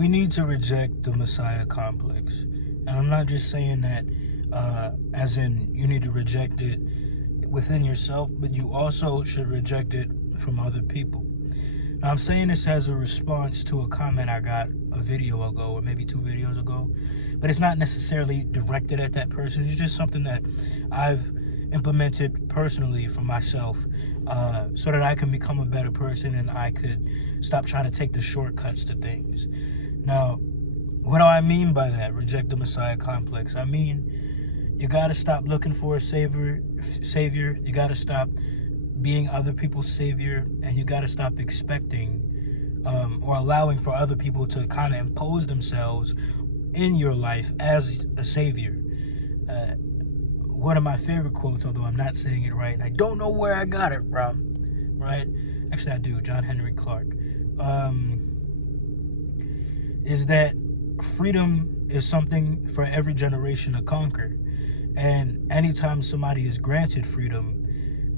we need to reject the Messiah complex. And I'm not just saying that as in you need to reject it within yourself, but you also should reject it from other people. Now, I'm saying this as a response to a comment I got a video ago, or maybe 2 videos ago, but it's not necessarily directed at that person. It's just something that I've implemented personally for myself, so that I can become a better person and I could stop trying to take the shortcuts to things. Now, what do I mean by that? Reject the Messiah complex. I mean, you got to stop looking for a savior. You got to stop being other people's savior, and you got to stop expecting or allowing for other people to kind of impose themselves in your life as a savior. One of my favorite quotes, although I'm not saying it right, and I don't know where I got it from, right? Actually, I do. John Henry Clark. Is that freedom is something for every generation to conquer. And anytime somebody is granted freedom,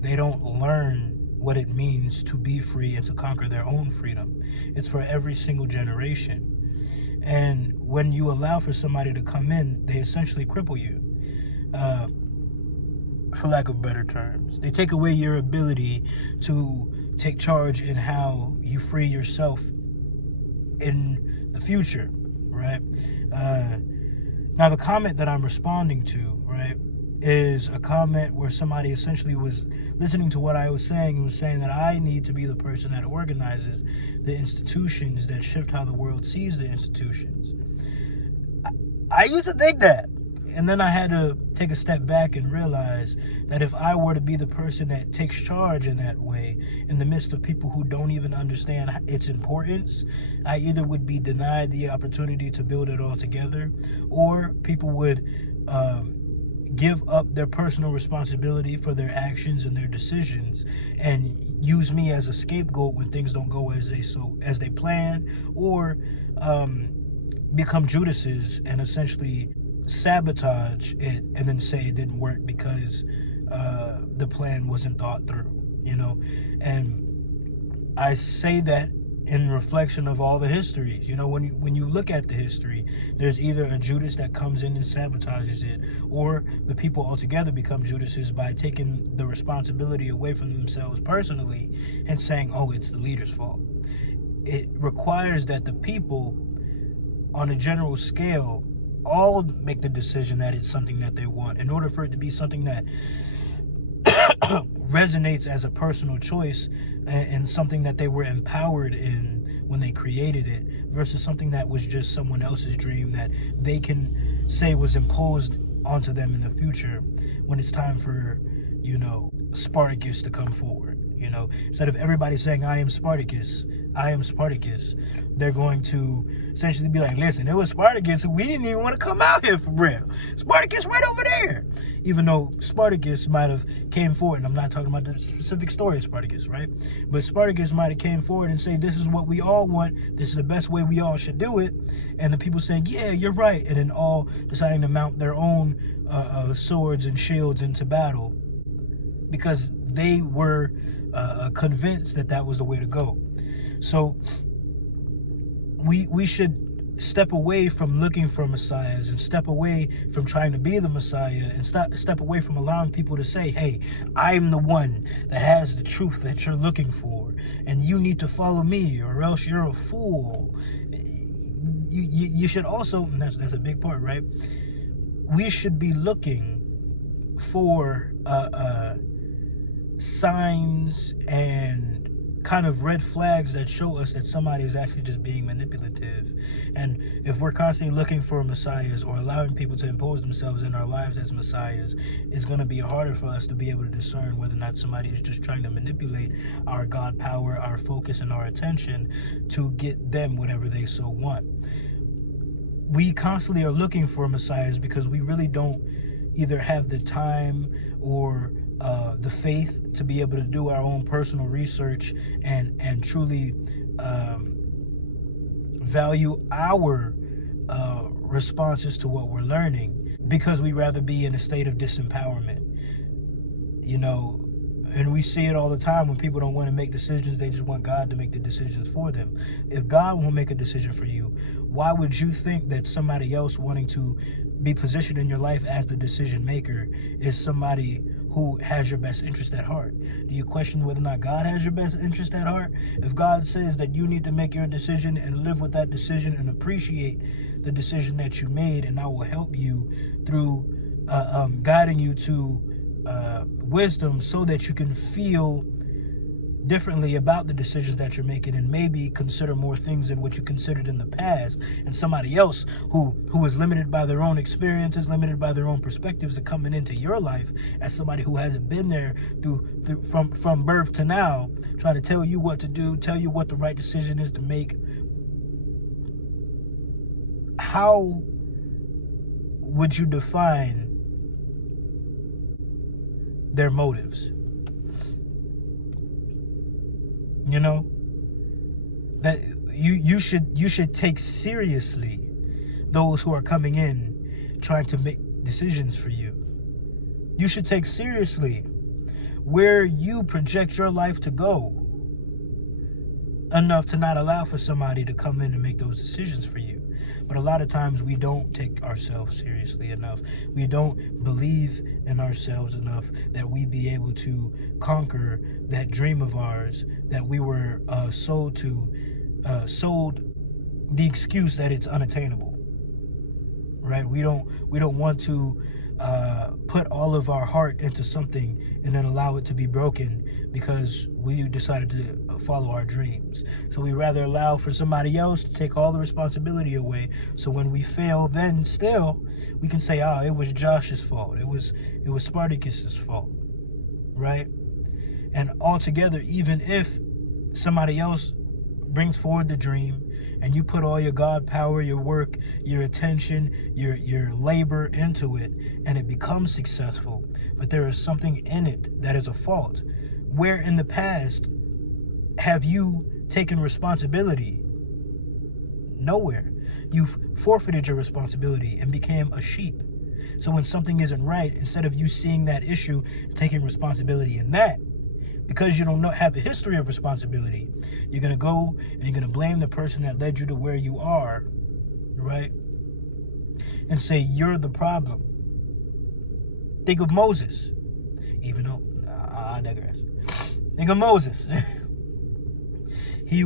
they don't learn what it means to be free and to conquer their own freedom. It's for every single generation. And when you allow for somebody to come in, they essentially cripple you, for lack of better terms. They take away your ability to take charge in how you free yourself in the future, right? Now, the comment that I'm responding to, right, is a comment where somebody essentially was listening to what I was saying and was saying that I need to be the person that organizes the institutions that shift how the world sees the institutions. I used to think that. And then I had to take a step back and realize that if I were to be the person that takes charge in that way, in the midst of people who don't even understand its importance, I either would be denied the opportunity to build it all together, or people would give up their personal responsibility for their actions and their decisions and use me as a scapegoat when things don't go as they plan, or become Judases and essentially sabotage it and then say it didn't work because the plan wasn't thought through, and I say that in reflection of all the histories. When you look at the history, there's either a Judas that comes in and sabotages it, or the people altogether become Judases by taking the responsibility away from themselves personally and saying, oh, it's the leader's fault. It requires that the people on a general scale all make the decision that it's something that they want, in order for it to be something that resonates as a personal choice and something that they were empowered in when they created it, versus something that was just someone else's dream that they can say was imposed onto them in the future when it's time for, Spartacus to come forward. Instead of everybody saying, I am Spartacus, they're going to essentially be like, listen, it was Spartacus, we didn't even want to come out here for real. Spartacus right over there. Even though Spartacus might have came forward, and I'm not talking about the specific story of Spartacus, right? But Spartacus might have came forward and say, this is what we all want, this is the best way we all should do it. And the people saying, yeah, you're right. And then all deciding to mount their own swords and shields into battle because they were convinced that that was the way to go. So we should step away from looking for messiahs and step away from trying to be the messiah and step away from allowing people to say, hey, I'm the one that has the truth that you're looking for, and you need to follow me or else you're a fool. You should also, and that's a big part, right? We should be looking for signs and kind of red flags that show us that somebody is actually just being manipulative. And if we're constantly looking for messiahs or allowing people to impose themselves in our lives as messiahs, it's going to be harder for us to be able to discern whether or not somebody is just trying to manipulate our God power, our focus, and our attention to get them whatever they so want. We constantly are looking for messiahs because we really don't either have the time or the faith to be able to do our own personal research and truly value our responses to what we're learning, because we rather be in a state of disempowerment. And we see it all the time when people don't want to make decisions. They just want God to make the decisions for them. If God won't make a decision for you, why would you think that somebody else wanting to be positioned in your life as the decision maker is somebody who has your best interest at heart? Do you question whether or not God has your best interest at heart? If God says that you need to make your decision and live with that decision and appreciate the decision that you made, and I will help you through guiding you to wisdom so that you can feel differently about the decisions that you're making and maybe consider more things than what you considered in the past, and somebody else who is limited by their own experiences, limited by their own perspectives, are coming into your life as somebody who hasn't been there from birth to now, trying to tell you what to do, tell you what the right decision is to make. How would you define their motives? You know, that you should take seriously those who are coming in trying to make decisions for you. You should take seriously where you project your life to go enough to not allow for somebody to come in and make those decisions for you. But a lot of times we don't take ourselves seriously enough. We don't believe in ourselves enough that we be able to conquer that dream of ours that we were sold the excuse that it's unattainable. Right? We don't want to put all of our heart into something and then allow it to be broken because we decided to follow our dreams. So we rather allow for somebody else to take all the responsibility away. So when we fail, then still we can say, "Oh, it was Josh's fault. It was Spartacus's fault," right? And altogether, even if somebody else brings forward the dream and you put all your God power, your work, your attention, your labor into it, and it becomes successful, but there is something in it that is a fault, where in the past have you taken responsibility? Nowhere. You've forfeited your responsibility and became a sheep. So when something isn't right, instead of you seeing that issue, taking responsibility in that, because you don't have a history of responsibility, you're going to go and you're going to blame the person that led you to where you are, right? And say, you're the problem. Think of Moses. Even though, I digress. Think of Moses. He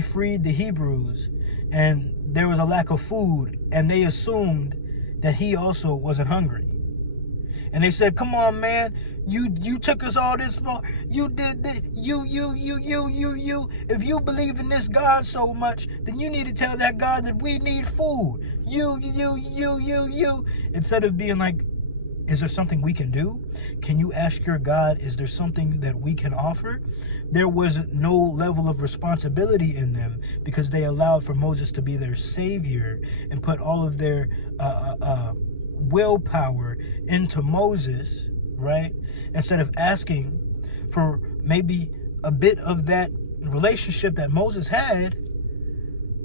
freed the Hebrews, and there was a lack of food, and they assumed that he also wasn't hungry. And they said, "Come on, man, you took us all this far. You did this. You. If you believe in this God so much, then you need to tell that God that we need food. You. Instead of being like, is there something we can do? Can you ask your God, is there something that we can offer? There was no level of responsibility in them because they allowed for Moses to be their savior and put all of their willpower into Moses, right? Instead of asking for maybe a bit of that relationship that Moses had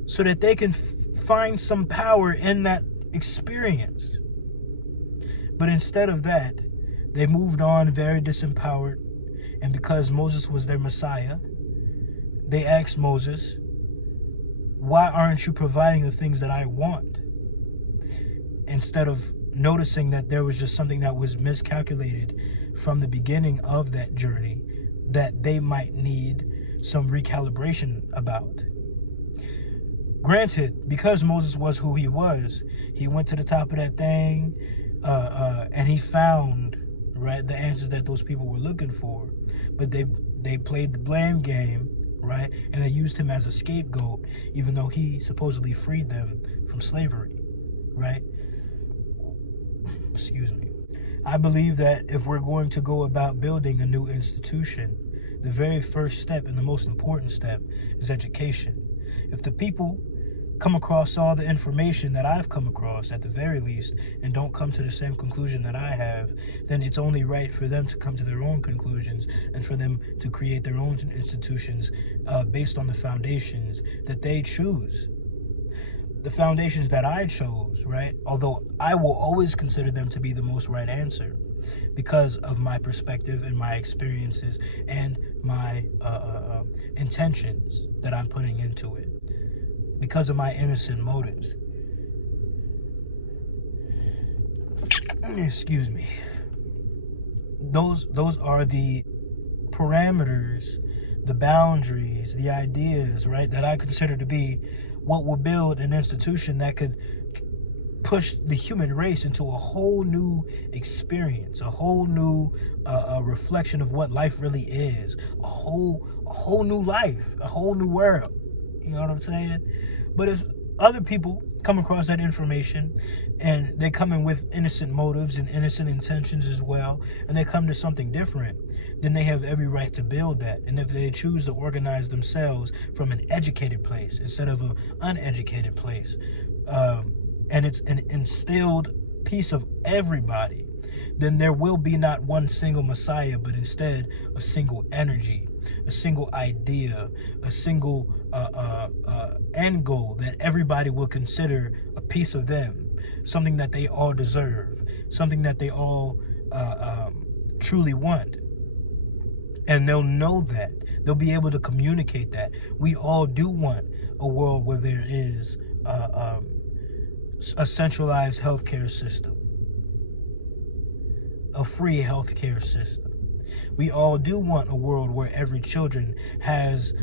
so that they can find some power in that experience. But instead of that, they moved on very disempowered. And because Moses was their Messiah, they asked Moses, "Why aren't you providing the things that I want?" Instead of noticing that there was just something that was miscalculated from the beginning of that journey that they might need some recalibration about. Granted, because Moses was who he was, he went to the top of that thing and he found, right, the answers that those people were looking for. But they played the blame game, right, and they used him as a scapegoat, even though he supposedly freed them from slavery, right? Excuse me. I believe that if we're going to go about building a new institution, the very first step and the most important step is education. If the people come across all the information that I've come across, at the very least, and don't come to the same conclusion that I have, then it's only right for them to come to their own conclusions and for them to create their own institutions based on the foundations that they choose. The foundations that I chose, right? Although I will always consider them to be the most right answer, because of my perspective and my experiences and my intentions that I'm putting into it, because of my innocent motives. Excuse me. Those are the parameters, the boundaries, the ideas, right, that I consider to be what will build an institution that could push the human race into a whole new experience, a whole new reflection of what life really is, a whole new life, a whole new world. You know what I'm saying? But if other people come across that information and they come in with innocent motives and innocent intentions as well, and they come to something different, then they have every right to build that. And if they choose to organize themselves from an educated place instead of an uneducated place, and it's an instilled piece of everybody, then there will be not one single Messiah, but instead a single energy, a single idea, a single end goal that everybody will consider a piece of them, something that they all deserve, something that they all truly want. And they'll know that. They'll be able to communicate that. We all do want a world where there is a centralized healthcare system, a free healthcare system. We all do want a world where every children has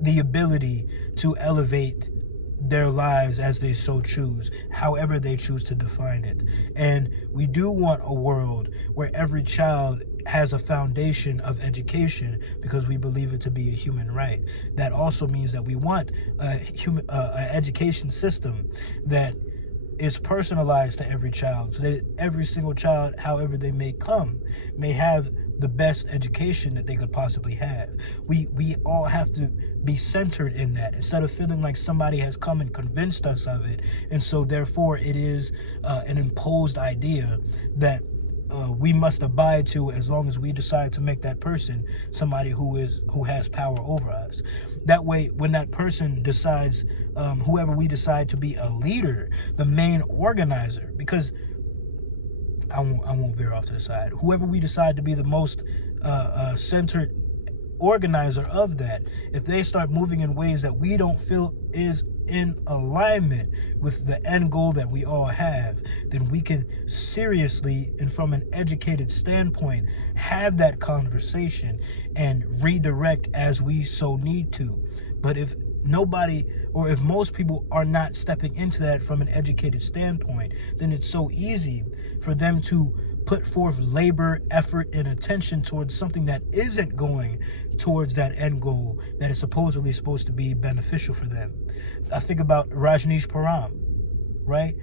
the ability to elevate their lives as they so choose, however they choose to define it. And we do want a world where every child has a foundation of education, because we believe it to be a human right. That also means that we want an education system that is personalized to every child, so that every single child, however they may come, may have the best education that they could possibly have. We all have to be centered in that, instead of feeling like somebody has come and convinced us of it, and so therefore it is an imposed idea that we must abide to, as long as we decide to make that person somebody who has power over us. That way, when that person decides, whoever we decide to be a leader, the main organizer, because I won't veer off to the side. Whoever we decide to be the most centered organizer of that, if they start moving in ways that we don't feel is in alignment with the end goal that we all have, then we can seriously, and from an educated standpoint, have that conversation and redirect as we so need to. But if nobody, or if most people are not stepping into that from an educated standpoint, then it's so easy for them to put forth labor, effort, and attention towards something that isn't going towards that end goal that is supposedly supposed to be beneficial for them. I think about Rajneeshpuram, right?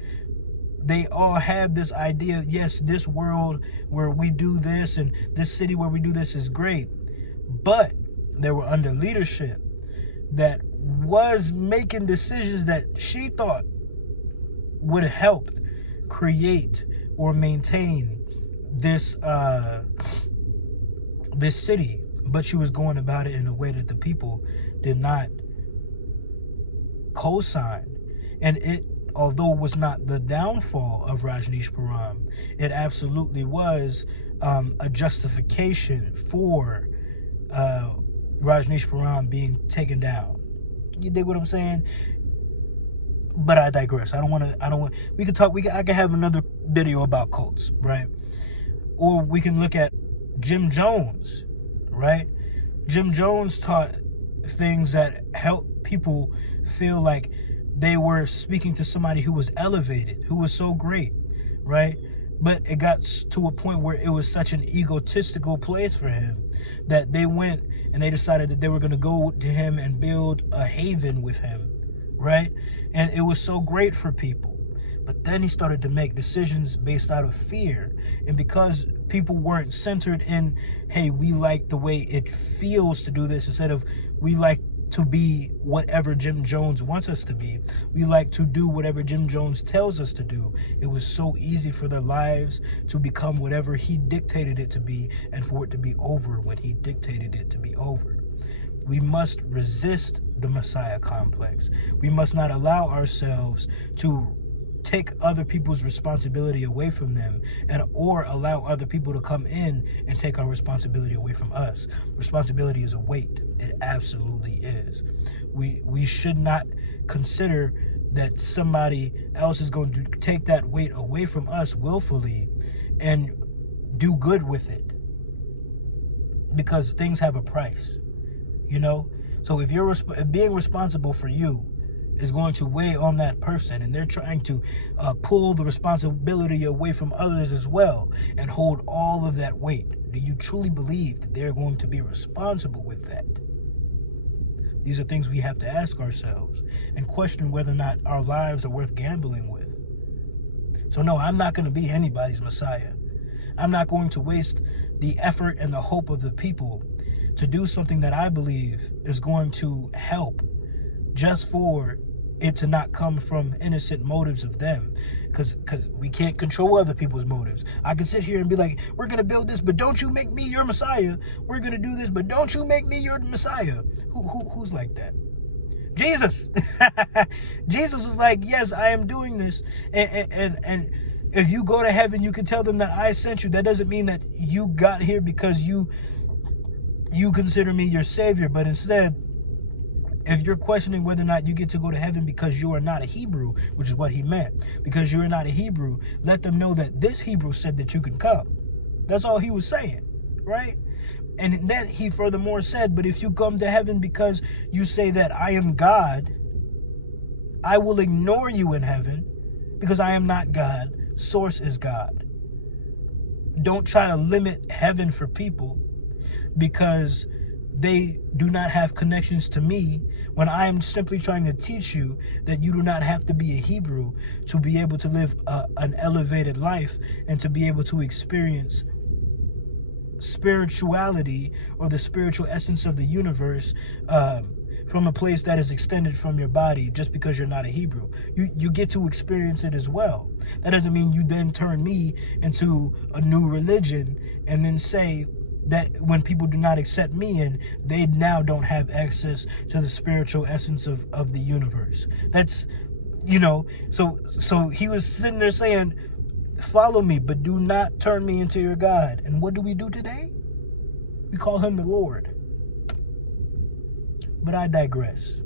They all have this idea, yes, this world where we do this and this city where we do this is great, but they were under leadership that was making decisions that she thought would have helped create or maintain this this city, but she was going about it in a way that the people did not co-sign. And it, although it was not the downfall of Rajneeshpuram, it absolutely was a justification for Rajneeshpuram being taken down. You dig what I'm saying? But I digress. I don't want. I can have another video about cults, right? Or we can look at Jim Jones, right? Jim Jones taught things that helped people feel like they were speaking to somebody who was elevated, who was so great, right? But it got to a point where it was such an egotistical place for him that they went and they decided that they were going to go to him and build a haven with him, right? And it was so great for people. But then he started to make decisions based out of fear. And because people weren't centered in, hey, we like the way it feels to do this, instead of we like to be whatever Jim Jones wants us to be, we like to do whatever Jim Jones tells us to do. It was so easy for their lives to become whatever he dictated it to be, and for it to be over when he dictated it to be over. We must resist the Messiah complex. We must not allow ourselves to take other people's responsibility away from them, and or allow other people to come in and take our responsibility away from us. Responsibility is a weight. It absolutely is. We should not consider that somebody else is going to take that weight away from us willfully and do good with it, because things have a price, you know. So if you're being responsible for you is going to weigh on that person, and they're trying to pull the responsibility away from others as well and hold all of that weight, do you truly believe that they're going to be responsible with that? These are things we have to ask ourselves and question whether or not our lives are worth gambling with. So no, I'm not going to be anybody's Messiah. I'm not going to waste the effort and the hope of the people to do something that I believe is going to help, just for it to not come from innocent motives of them, because we can't control other people's motives. I can sit here and be like, we're going to build this, but don't you make me your Messiah. We're going to do this, but don't you make me your Messiah. Who's like that? Jesus. Jesus was like, yes, I am doing this. And if you go to heaven, you can tell them that I sent you. That doesn't mean that you got here because you consider me your savior, but instead, if you're questioning whether or not you get to go to heaven because you are not a Hebrew, which is what he meant, because you're not a Hebrew, let them know that this Hebrew said that you can come. That's all he was saying, right? And then he furthermore said, but if you come to heaven because you say that I am God, I will ignore you in heaven because I am not God. Source is God. Don't try to limit heaven for people because they do not have connections to me, when I am simply trying to teach you that you do not have to be a Hebrew to be able to live an elevated life and to be able to experience spirituality, or the spiritual essence of the universe, from a place that is extended from your body. Just because you're not a Hebrew, you get to experience it as well. That doesn't mean you then turn me into a new religion and then say that when people do not accept me in, they now don't have access to the spiritual essence of the universe. That's, you know, so he was sitting there saying, follow me, but do not turn me into your God. And what do we do today? We call him the Lord. But I digress.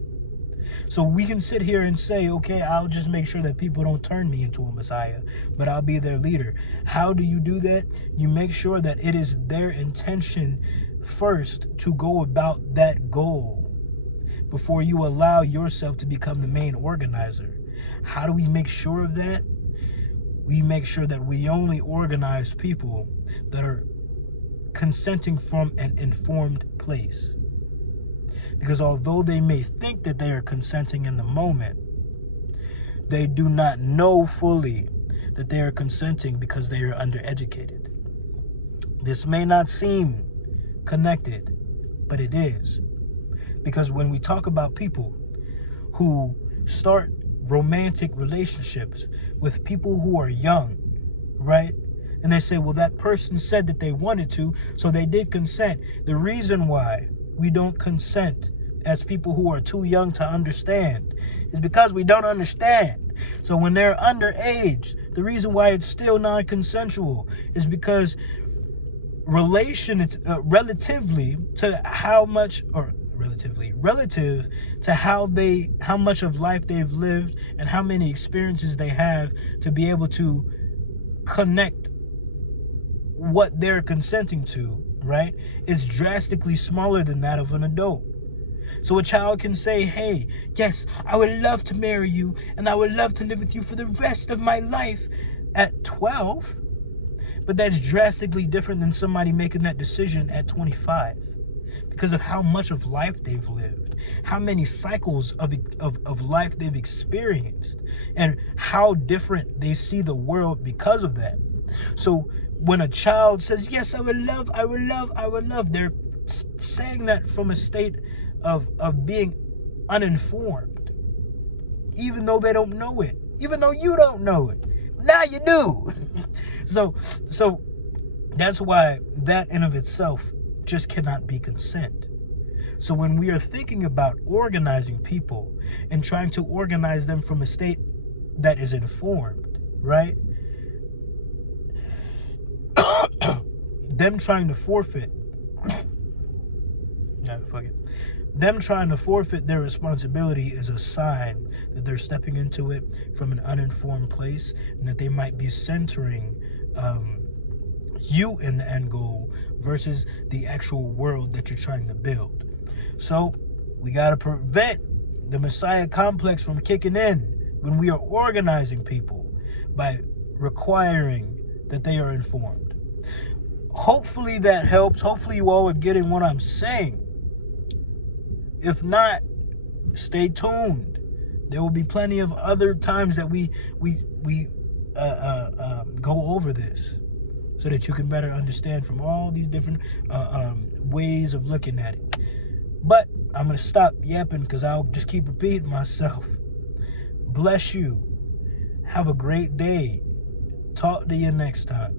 So we can sit here and say, okay, I'll just make sure that people don't turn me into a Messiah, but I'll be their leader. How do you do that? You make sure that it is their intention first to go about that goal before you allow yourself to become the main organizer. How do we make sure of that? We make sure that we only organize people that are consenting from an informed place. Because although they may think that they are consenting in the moment, they do not know fully that they are consenting because they are undereducated. This may not seem connected, but it is. Because when we talk about people who start romantic relationships with people who are young, right? And they say, well, that person said that they wanted to, so they did consent. The reason why we don't consent as people who are too young to understand is because we don't understand. So when they're underage, the reason why it's still non-consensual is because relative to how much of life they've lived and how many experiences they have to be able to connect what they're consenting to, right? It's drastically smaller than that of an adult. So a child can say, hey, yes, I would love to marry you and I would love to live with you for the rest of my life at 12. But that's drastically different than somebody making that decision at 25 because of how much of life they've lived, how many cycles of life they've experienced, and how different they see the world because of that. So when a child says, yes, I would love, they're saying that from a state of being uninformed, even though they don't know it, even though you don't know it. Now you do. So that's why that in of itself just cannot be consent. So when we are thinking about organizing people and trying to organize them from a state that is informed, right? Them trying to forfeit, fuck it. Them trying to forfeit their responsibility is a sign that they're stepping into it from an uninformed place, and that they might be centering you in the end goal versus the actual world that you're trying to build. So we got to prevent the Messiah complex from kicking in when we are organizing people by requiring that they are informed. Hopefully that helps. Hopefully you all are getting what I'm saying. If not, stay tuned. There will be plenty of other times that we go over this, so that you can better understand from all these different ways of looking at it. But I'm going to stop yapping because I'll just keep repeating myself. Bless you. Have a great day. Talk to you next time.